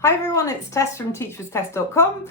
Hi everyone, it's Tess from teachwithtess.com.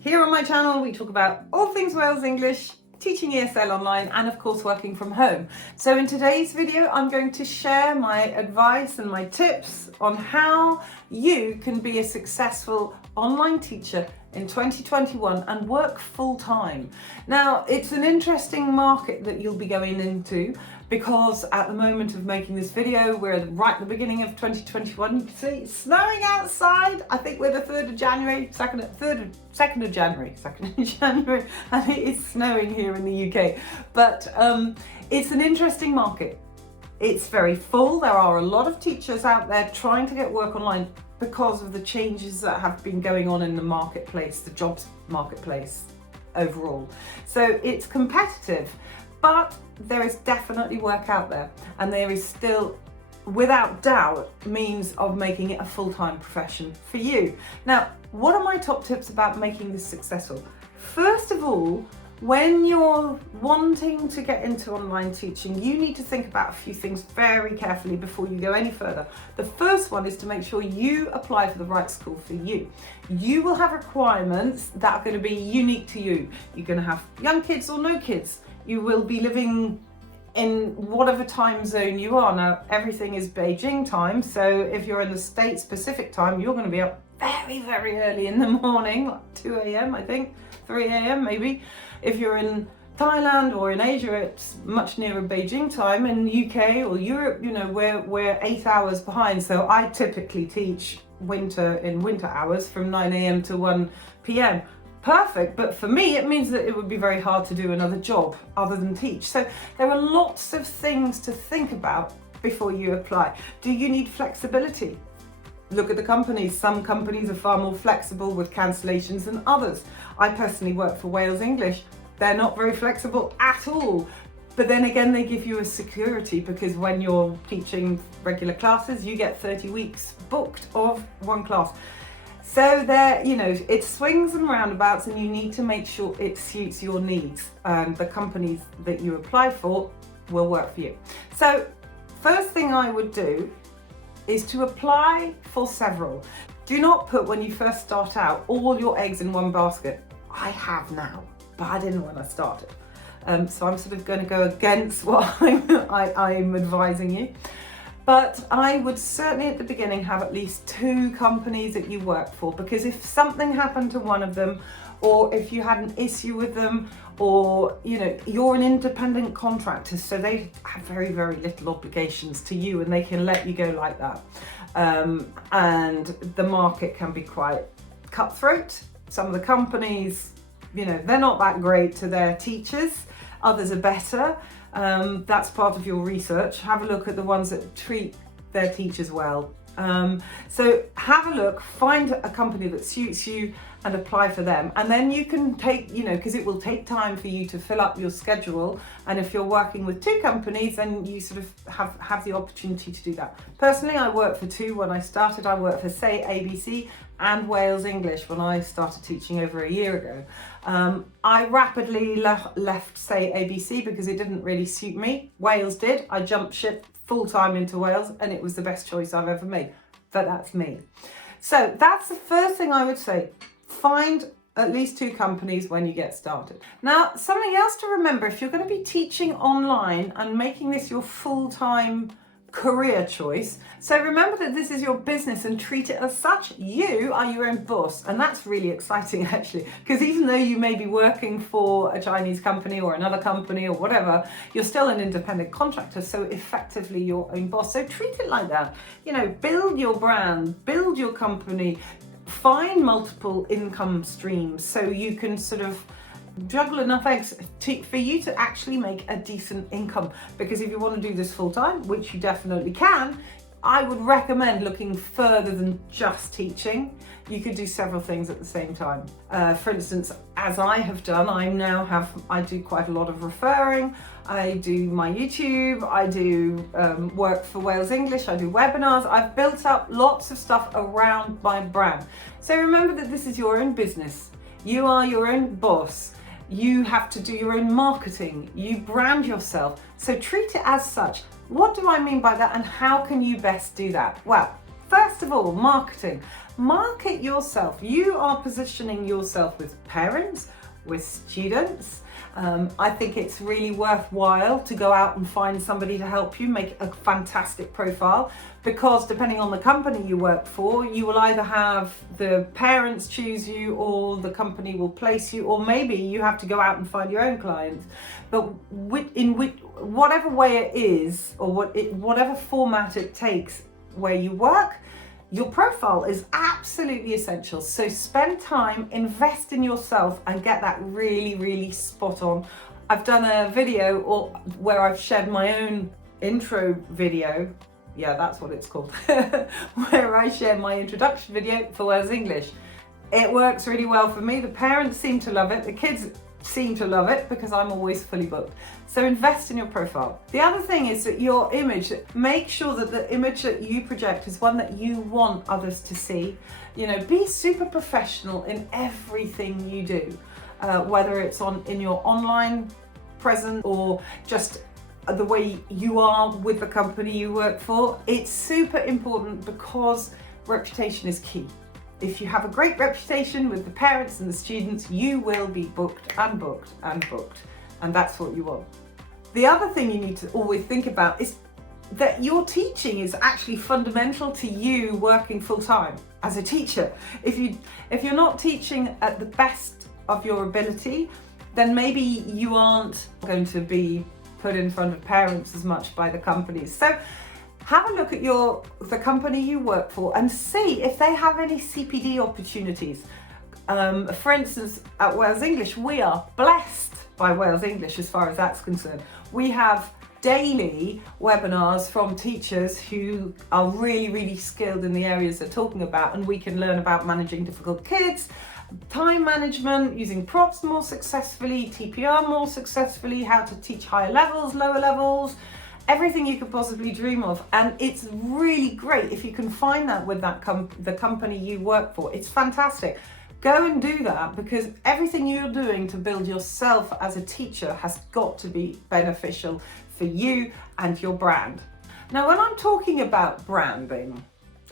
Here on my channel we talk about all things Wales English, teaching ESL online and of course working from home. So in today's video I'm going to share my advice and my tips on how you can be a successful online teacher in 2021 and work full-time. Now it's an interesting market that you'll be going into because at the moment of making this video we're right at the beginning of 2021. You can see it's snowing outside. I think we're the 3rd of January, 2nd of January, and it is snowing here in the UK. But it's an interesting market. It's very full. There are a lot of teachers out there trying to get work online because of the changes that have been going on in the marketplace, the jobs marketplace overall. So it's competitive, but there is definitely work out there, and there is still, without doubt, means of making it a full-time profession for you. Now, what are my top tips about making this successful? First of all, when you're wanting to get into online teaching, you need to think about a few things very carefully before you go any further. The first one is to make sure you apply for the right school for you. You will have requirements that are going to be unique to you. You're going to have young kids or no kids. You will be living in whatever time zone you are. Now, everything is Beijing time, so if you're in the States Pacific time, you're going to be up very, very early in the morning, like 2 a.m. I think, 3 a.m. maybe. If you're in Thailand or in Asia, it's much nearer Beijing time. In UK or Europe, you know, we're 8 hours behind. So I typically teach in winter hours from 9 a.m. to 1 p.m. Perfect, but for me it means that it would be very hard to do another job other than teach. So there are lots of things to think about before you apply. Do you need flexibility? Look at the companies. Some companies are far more flexible with cancellations than others. I personally work for Wales English. They're not very flexible at all. But then again, they give you a security because when you're teaching regular classes, you get 30 weeks booked of one class. So there, you know, it swings and roundabouts, and you need to make sure it suits your needs. The companies that you apply for will work for you. So first thing I would do is to apply for several. Do not put, when you first start out, all your eggs in one basket. I have now, but I didn't when I started. So I'm sort of going to go against what I'm advising you. But I would certainly at the beginning have at least 2 companies that you work for, because if something happened to one of them, or if you had an issue with them, or you know, you're an independent contractor, so they have very, very little obligations to you and they can let you go like that. And the market can be quite cutthroat. Some of the companies, you know, they're not that great to their teachers, others are better. That's part of your research. Have a look at the ones that treat their teachers well. So have a look, find a company that suits you and apply for them. And then you can take, you know, because it will take time for you to fill up your schedule. And if you're working with 2 companies, then you sort of have the opportunity to do that. Personally, I worked for 2 when I started. I worked for, say, ABC and Wales English when I started teaching over a year ago. I rapidly left, say, ABC because it didn't really suit me. Wales did. I jumped ship full-time into Wales and it was the best choice I've ever made. But that's me. So that's the first thing I would say. Find at least 2 companies when you get started. Now, something else to remember, if you're going to be teaching online and making this your full-time career choice, so remember that this is your business and treat it as such. You are your own boss, and that's really exciting actually, because even though you may be working for a Chinese company or another company or whatever, you're still an independent contractor, so effectively your own boss. So treat it like that. You know, build your brand, build your company, find multiple income streams so you can sort of juggle enough eggs for you to actually make a decent income. Because if you want to do this full time, which you definitely can, I would recommend looking further than just teaching. You could do several things at the same time. For instance, as I have done, I do quite a lot of referring. I do my YouTube, I do work for Wales English, I do webinars. I've built up lots of stuff around my brand. So remember that this is your own business. You are your own boss. You have to do your own marketing. You brand yourself. So treat it as such. What do I mean by that, and how can you best do that? Well, first first of all, marketing. Market yourself. You are positioning yourself with parents, with students. I think it's really worthwhile to go out and find somebody to help you make a fantastic profile, because depending on the company you work for, you will either have the parents choose you or the company will place you, or maybe you have to go out and find your own clients. But whatever way it is, or whatever format it takes where you work, your profile is absolutely essential. So spend time, invest in yourself, and get that really, really spot on. I've done a video where I've shared my own intro video. Yeah, that's what it's called. Where I share my introduction video for Wales English. It works really well for me. The parents seem to love it. The kids seem to love it because I'm always fully booked. So invest in your profile. The other thing is that your image, make sure that the image that you project is one that you want others to see. You know, be super professional in everything you do, whether it's in your online presence or just the way you are with the company you work for. It's super important because reputation is key. If you have a great reputation with the parents and the students, you will be booked and booked and booked, and that's what you want. The other thing you need to always think about is that your teaching is actually fundamental to you working full-time as a teacher. If you're not teaching at the best of your ability, then maybe you aren't going to be put in front of parents as much by the companies. So have a look at the company you work for and see if they have any CPD opportunities. For instance, at Wales English, we are blessed by Wales English as far as that's concerned. We have daily webinars from teachers who are really, really skilled in the areas they're talking about, and we can learn about managing difficult kids, time management, using props more successfully, TPR more successfully, how to teach higher levels, lower levels, everything you could possibly dream of. And it's really great if you can find that with the company you work for. It's fantastic. Go and do that, because everything you're doing to build yourself as a teacher has got to be beneficial for you and your brand. Now, when I'm talking about branding,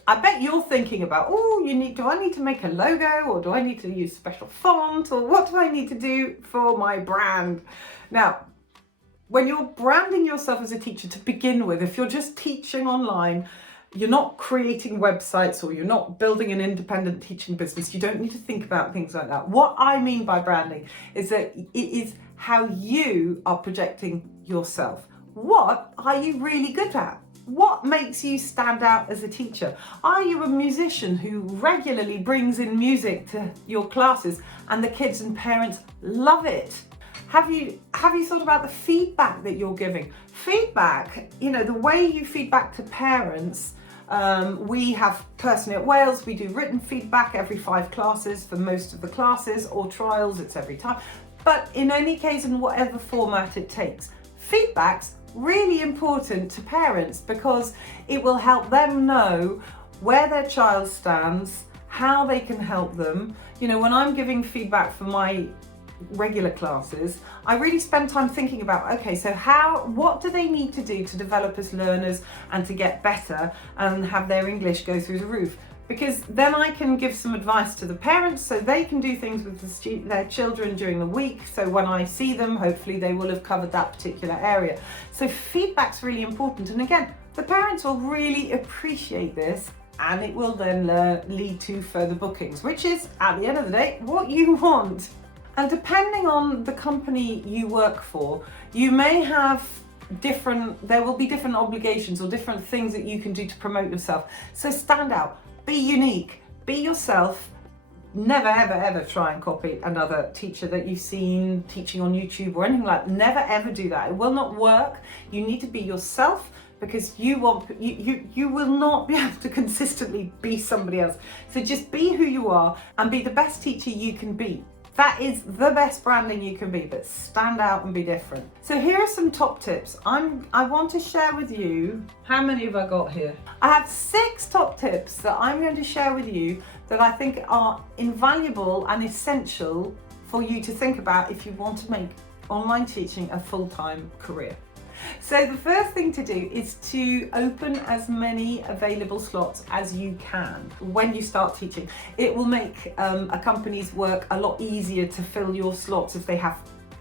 I bet you're thinking about, do I need to make a logo, or do I need to use special font, or what do I need to do for my brand? Now, when you're branding yourself as a teacher to begin with, if you're just teaching online, you're not creating websites, or you're not building an independent teaching business, you don't need to think about things like that. What I mean by branding is that it is how you are projecting yourself. What are you really good at? What makes you stand out as a teacher? Are you a musician who regularly brings in music to your classes and the kids and parents love it? Have you thought about the feedback that you're giving? Feedback, the way you feedback to parents. We have personally at Wales, we do written feedback every 5 classes for most of the classes, or trials, it's every time. But in any case, in whatever format it takes, feedback's really important to parents, because it will help them know where their child stands, how they can help them. When I'm giving feedback for my regular classes, I really spend time thinking about, okay, so what do they need to do to develop as learners and to get better and have their English go through the roof? Because then I can give some advice to the parents so they can do things with their children during the week. So when I see them, hopefully they will have covered that particular area. So feedback's really important. And again, the parents will really appreciate this, and it will then lead to further bookings, which is, at the end of the day, what you want. And depending on the company you work for, you may have there will be different obligations or different things that you can do to promote yourself. So stand out, be unique, be yourself. Never, ever, ever try and copy another teacher that you've seen teaching on YouTube or anything like that. Never, ever do that. It will not work. You need to be yourself, because you will not be able to consistently be somebody else. So just be who you are and be the best teacher you can be. That is the best branding you can be, but stand out and be different. So here are some top tips. I want to share with you, how many have I got here? I have 6 top tips that I'm going to share with you that I think are invaluable and essential for you to think about if you want to make online teaching a full-time career. So the first thing to do is to open as many available slots as you can when you start teaching. It will make a company's work a lot easier to fill your slots if they have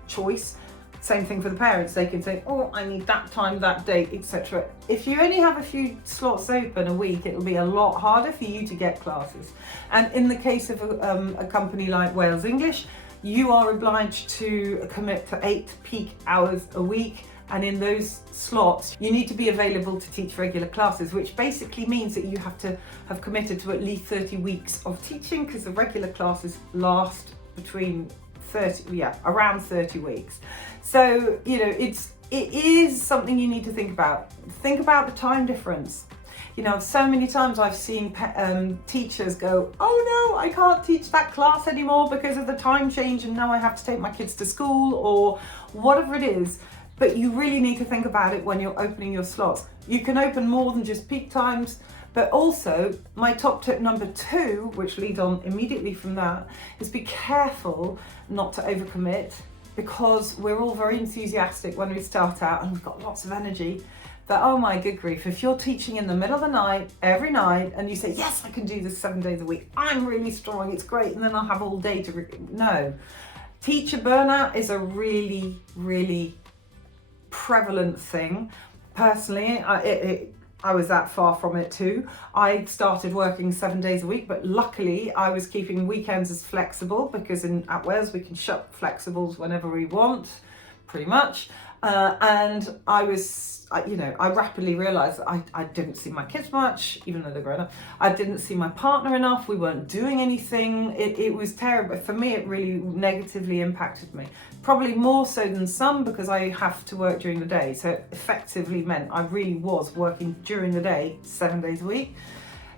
choice. Same thing for the parents, they can say, oh, I need that time, that date, etc. If you only have a few slots open a week, it'll be a lot harder for you to get classes. And in the case of a company like Wales English, you are obliged to commit to 8 peak hours a week. And in those slots, you need to be available to teach regular classes, which basically means that you have to have committed to at least 30 weeks of teaching, because the regular classes last between around 30 weeks. So, you know, it is something you need to think about. Think about the time difference. You know, so many times I've seen teachers go, oh no, I can't teach that class anymore because of the time change and now I have to take my kids to school, or whatever it is. But you really need to think about it when you're opening your slots. You can open more than just peak times, but also my top tip number 2, which leads on immediately from that, is be careful not to overcommit, because we're all very enthusiastic when we start out and we've got lots of energy. But oh my good grief, if you're teaching in the middle of the night, every night, and you say, yes, I can do this 7 days a week, I'm really strong, it's great, and then I'll have all day to, no. Teacher burnout is a really, really prevalent thing. Personally, I was that far from it too. I started working 7 days a week, but luckily I was keeping weekends as flexible, because at Wales we can shut flexibles whenever we want, pretty much. And I rapidly realised that I didn't see my kids much, even though they're grown up. I didn't see my partner enough. We weren't doing anything. It was terrible. For me, it really negatively impacted me. Probably more so than some, because I have to work during the day. So it effectively meant I really was working during the day, 7 days a week.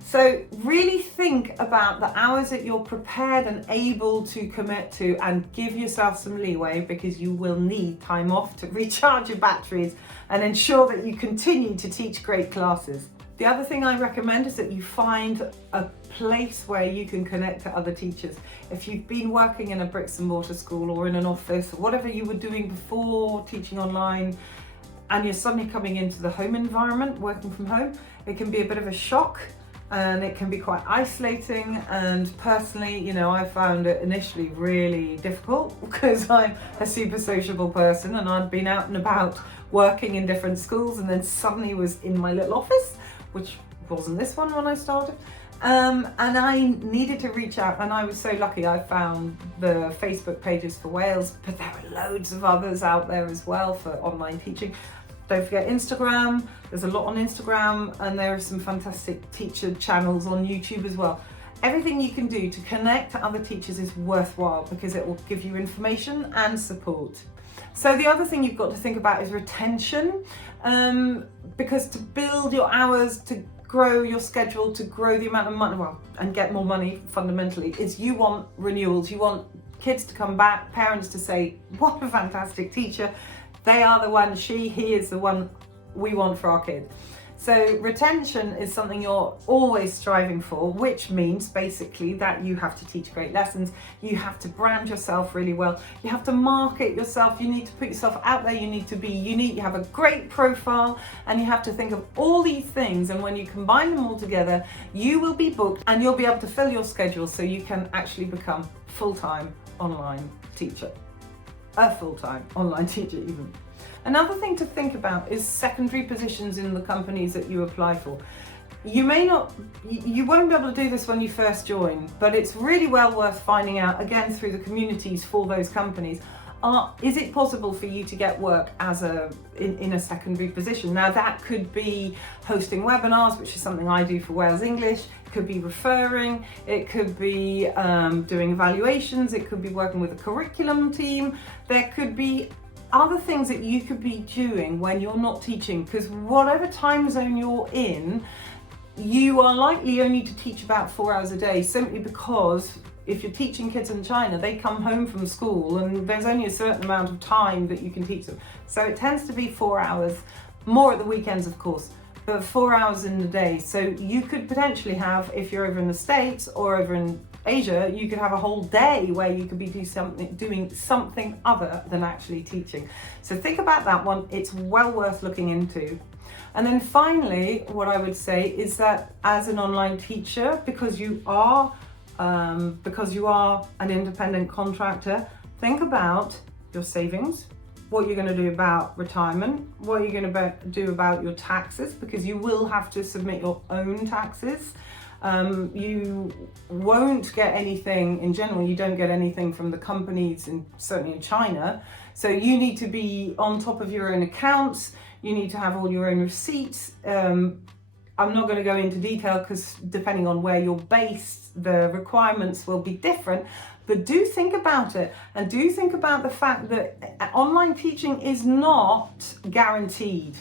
So really think about the hours that you're prepared and able to commit to, and give yourself some leeway, because you will need time off to recharge your batteries and ensure that you continue to teach great classes. The other thing I recommend is that you find a place where you can connect to other teachers. If you've been working in a bricks and mortar school or in an office, or whatever you were doing before teaching online, and you're suddenly coming into the home environment, working from home, it can be a bit of a shock. And it can be quite isolating, and personally, you know, I found it initially really difficult, because I'm a super sociable person and I'd been out and about working in different schools, and then suddenly was in my little office, which wasn't this one when I started, and I needed to reach out. And I was so lucky, I found the Facebook pages for Wales, but there are loads of others out there as well for online teaching. Don't forget Instagram, there's a lot on Instagram, and there are some fantastic teacher channels on YouTube as well. Everything you can do to connect to other teachers is worthwhile, because it will give you information and support. So the other thing you've got to think about is retention, because to build your hours, to grow your schedule, to grow the amount of money, and get more money fundamentally, is you want renewals. You want kids to come back, parents to say, what a fantastic teacher. They are the one, he is the one we want for our kids. So retention is something you're always striving for, which means basically that you have to teach great lessons. You have to brand yourself really well. You have to market yourself. You need to put yourself out there. You need to be unique. You have a great profile, and you have to think of all these things. And when you combine them all together, you will be booked, and you'll be able to fill your schedule so you can actually become full-time online teacher. A full-time online teacher even. Another thing to think about is secondary positions in the companies that you apply for. You won't be able to do this when you first join, but it's really well worth finding out, again through the communities for those companies, is it possible for you to get work as in a secondary position? Now that could be hosting webinars, which is something I do for Wales English. It could be referring, it could be doing evaluations, it could be working with a curriculum team. There could be other things that you could be doing when you're not teaching, because whatever time zone you're in, you are likely only to teach about 4 hours a day, simply because if you're teaching kids in China, they come home from school and there's only a certain amount of time that you can teach them. So it tends to be 4 hours, more at the weekends of course. but 4 hours in the day. So you could potentially have, if you're over in the States or over in Asia, you could have a whole day where you could be doing something other than actually teaching. So think about that one. It's well worth looking into. And then finally, what I would say is that as an online teacher, because you are an independent contractor, think about your savings, what you're going to do about retirement, what you're going to do about your taxes, because you will have to submit your own taxes. You won't get anything, in general, you don't get anything from the companies, certainly in China. So you need to be on top of your own accounts. You need to have all your own receipts. I'm not going to go into detail because depending on where you're based, the requirements will be different. But do think about it, and do think about the fact that online teaching is not guaranteed.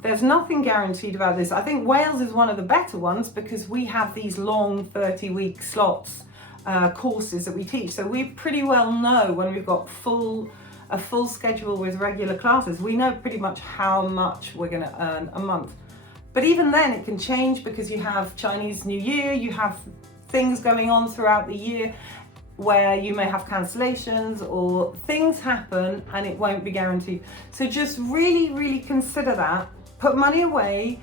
There's nothing guaranteed about this. I think Wales is one of the better ones because we have these long 30-week slots, courses that we teach. So we pretty well know when we've got a full schedule with regular classes, we know pretty much how much we're going to earn a month. But even then it can change because you have Chinese New Year, you have things going on throughout the year where you may have cancellations or things happen and it won't be guaranteed. So just really, really consider that. Put money away.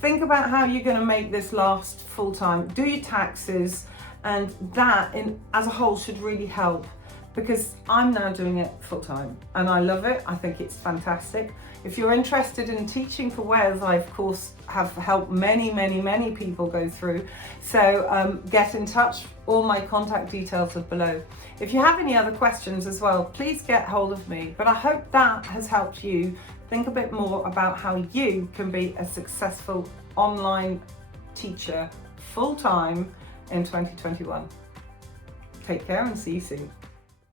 Think about how you're going to make this last full time. Do your taxes, and that as a whole should really help, because I'm now doing it full time and I love it. I think it's fantastic. If you're interested in teaching for Wales, I of course have helped many people go through. So get in touch. All my contact details are below. If you have any other questions as well, please get hold of me. But I hope that has helped you think a bit more about how you can be a successful online teacher full time in 2021. Take care and see you soon.